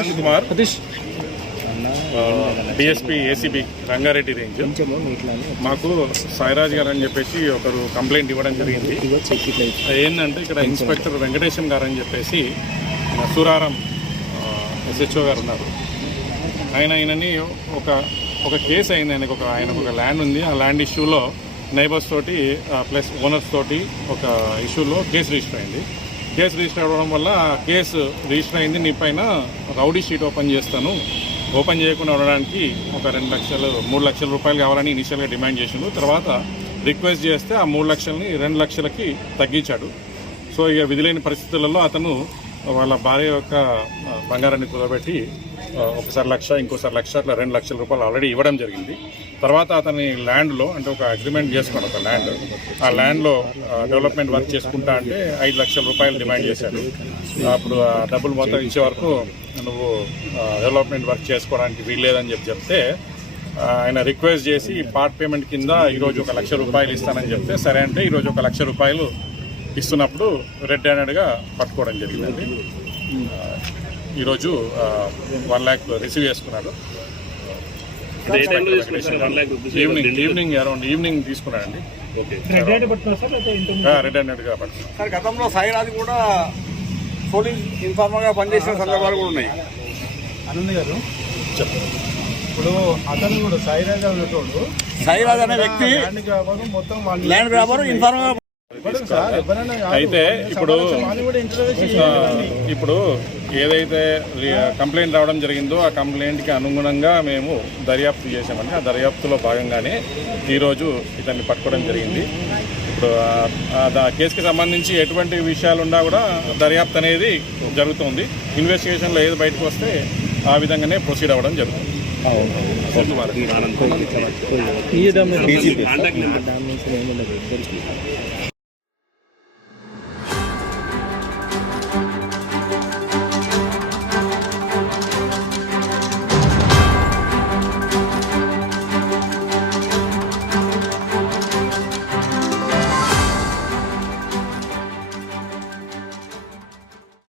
Anant Kumar. DSP ACB Rangareddy range. మాకు సాయిరాజ్ గారు అని చెప్పేసి ఒకరు కంప్లైంట్ ఇవ్వడం జరిగింది. ఏంటంటే ఇక్కడ ఇన్స్పెక్టర్ వెంకటేశం గారు అని చెప్పేసి సూరారం ఎస్హెచ్ఓ గారు ఉన్నారు. ఆయన ఆయనని ఒక ఒక కేసు అయింది ఆయనకు ఒక ఆయనకు ఒక ల్యాండ్ ఉంది. ఆ ల్యాండ్ ఇష్యూలో నైబర్స్ తోటి ప్లస్ ఓనర్స్ తోటి ఒక ఇష్యూలో కేసు రిజిస్టర్ అయింది. కేసు రిజిస్టర్ అవ్వడం వల్ల కేసు రిజిస్టర్ అయింది. నీ పైన రౌడీ షీట్ ఓపెన్ చేస్తాను. ఓపెన్ చేయకుండా ఉండడానికి ఒక రెండు లక్షలు మూడు లక్షల రూపాయలు కావాలని ఇనిషియల్గా డిమాండ్ చేసిండు. తర్వాత రిక్వెస్ట్ చేస్తే ఆ మూడు లక్షలని రెండు లక్షలకి తగ్గించాడు. సో ఇక విధులేని పరిస్థితులలో అతను వాళ్ళ భార్య యొక్క బంగారాన్ని కుదబెట్టి ఒకసారి లక్ష ఇంకోసారి లక్ష అట్లా రెండు లక్షల రూపాయలు ఆల్రెడీ ఇవ్వడం జరిగింది. తర్వాత అతని ల్యాండ్లో అంటే ఒక అగ్రిమెంట్ చేసుకున్నాడు ఒక ల్యాండ్ ఆ ల్యాండ్లో డెవలప్మెంట్ వర్క్ చేసుకుంటా అంటే ఐదు లక్షల రూపాయలు డిమాండ్ చేశాడు. అప్పుడు ఆ డబ్బులు మొత్తం ఇచ్చే వరకు నువ్వు డెవలప్మెంట్ వర్క్ చేసుకోవడానికి వీల్లేదని చెప్పి చెప్తే ఆయన రిక్వెస్ట్ చేసి పార్ట్ పేమెంట్ కింద ఈరోజు ఒక లక్ష రూపాయలు ఇస్తానని చెప్తే సరే అంటే ఈరోజు ఒక లక్ష రూపాయలు ఇస్తున్నప్పుడు రెడ్ హ్యాండెడ్గా పట్టుకోవడం జరిగిందండి. ఈరోజు వన్ ల్యాక్ రిసీవ్ చేసుకున్నాడు ఈవినింగ్ ఈవినింగ్ అరౌండ్ ఈవినింగ్ తీసుకున్నాడండి రెడ్ హ్యాండెడ్గా సార్ గతంలో సాయిరాజ్ కూడా పోలీస్ ఇన్ఫార్మర్గా పనిచేసిన సందర్భాలు కూడా ఉన్నాయి. ఆనంద్ గారు ఇప్పుడు అతను కూడా సాయిరాజ్ అనేటోడు సాయిరాజ్ అనే వ్యక్తి ల్యాండ్ వ్యాపారం మొత్తం అయితే ఇప్పుడు ఇప్పుడు ఏదైతే కంప్లైంట్ రావడం జరిగిందో ఆ కంప్లైంట్కి అనుగుణంగా మేము దర్యాప్తు చేసామండి ఆ దర్యాప్తులో భాగంగానే ఈరోజు ఇతన్ని పట్టుకోవడం జరిగింది. ఇప్పుడు ఆ- ఆ దా- కేసుకి సంబంధించి ఎటువంటి విషయాలు ఉన్నా కూడా దర్యాప్తు అనేది జరుగుతుంది. ఇన్వెస్టిగేషన్లో ఏది బయటకు వస్తే ఆ విధంగానే ప్రొసీడ్ అవ్వడం జరుగుతుంది. ఈ